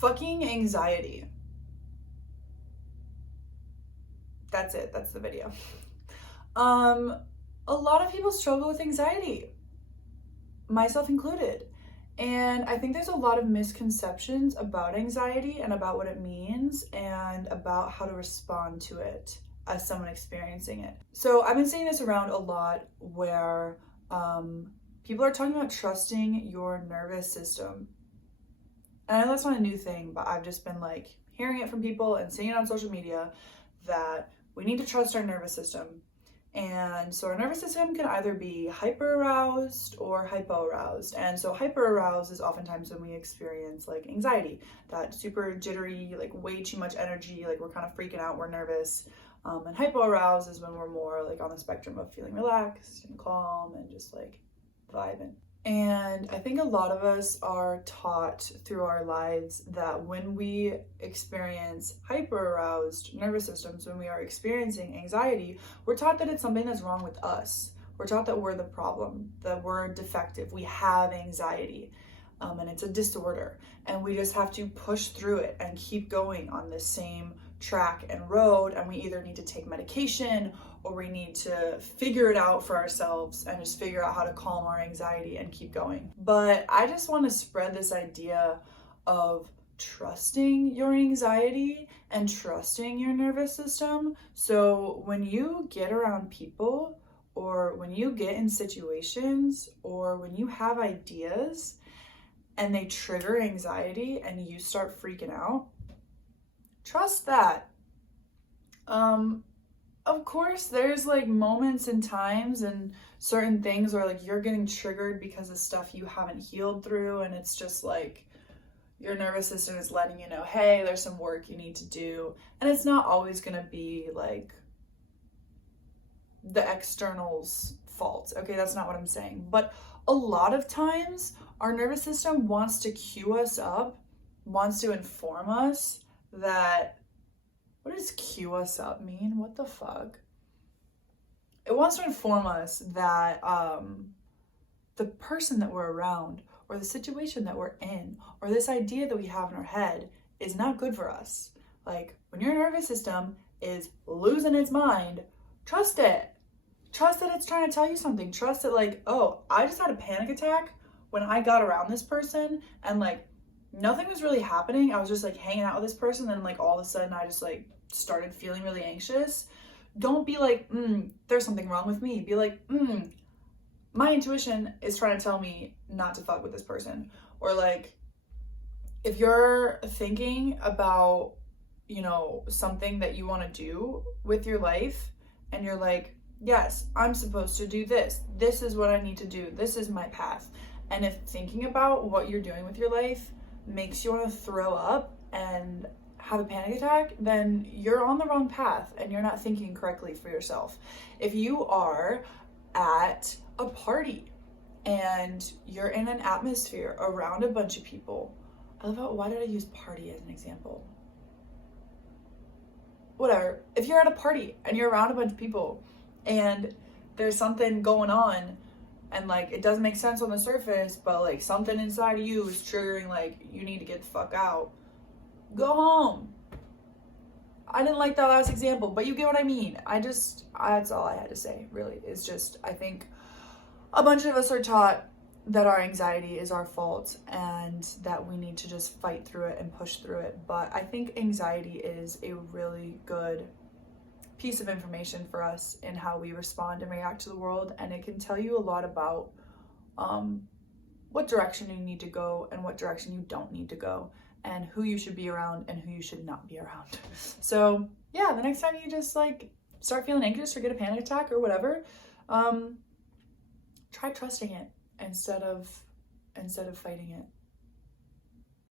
Fucking anxiety. That's it. That's the video. A lot of people struggle with anxiety, myself included. And I think there's a lot of misconceptions about anxiety and about what it means and about how to respond to it as someone experiencing it. So I've been seeing this around a lot where people are talking about trusting your nervous system. And I know that's not a new thing, but I've just been like hearing it from people and seeing it on social media that we need to trust our nervous system. And so our nervous system can either be hyper aroused or hypo aroused. And so hyper aroused is oftentimes when we experience like anxiety, that super jittery, like way too much energy, like we're kind of freaking out, we're nervous. And hypo aroused is when we're more like on the spectrum of feeling relaxed and calm and just like vibing. And I think a lot of us are taught through our lives that when we experience hyper-aroused nervous systems, when we are experiencing anxiety, we're taught that it's something that's wrong with us. We're taught that we're the problem, that we're defective, we have anxiety, and it's a disorder. And we just have to push through it and keep going on this same track and road, and we either need to take medication or we need to figure it out for ourselves and just figure out how to calm our anxiety and keep going. But I just want to spread this idea of trusting your anxiety and trusting your nervous system. So when you get around people or when you get in situations or when you have ideas and they trigger anxiety and you start freaking out, trust that. Of course, there's like moments and times and certain things where like you're getting triggered because of stuff you haven't healed through, and it's just like your nervous system is letting you know, hey, there's some work you need to do. And it's not always gonna be like the external's fault. Okay, that's not what I'm saying. But a lot of times our nervous system wants to cue us up, wants to inform us that, what does cue us up mean? What the fuck? It wants to inform us that the person that we're around or the situation that we're in or this idea that we have in our head is not good for us. Like when your nervous system is losing its mind, trust it. Trust that it's trying to tell you something. Trust that like, oh, I just had a panic attack when I got around this person and like nothing was really happening. I was just like hanging out with this person and like all of a sudden I just like started feeling really anxious. Don't be like, there's something wrong with me. Be like, my intuition is trying to tell me not to fuck with this person. Or like, if you're thinking about, you know, something that you want to do with your life and you're like, yes, I'm supposed to do this. This is what I need to do. This is my path. And if thinking about what you're doing with your life makes you want to throw up and have a panic attack, then you're on the wrong path and you're not thinking correctly for yourself. If you are at a party and you're in an atmosphere around a bunch of people, why did I use party as an example? Whatever. If you're at a party and you're around a bunch of people and there's something going on and like it doesn't make sense on the surface, but like something inside of you is triggering like you need to get the fuck out, go home. I didn't like that last example, but you get what I mean. That's all I had to say, really. It's just, I think a bunch of us are taught that our anxiety is our fault and that we need to just fight through it and push through it. But I think anxiety is a really good piece of information for us in how we respond and react to the world, and it can tell you a lot about what direction you need to go and what direction you don't need to go, and who you should be around and who you should not be around. So yeah, the next time you just like start feeling anxious or get a panic attack or whatever, try trusting it instead of fighting it.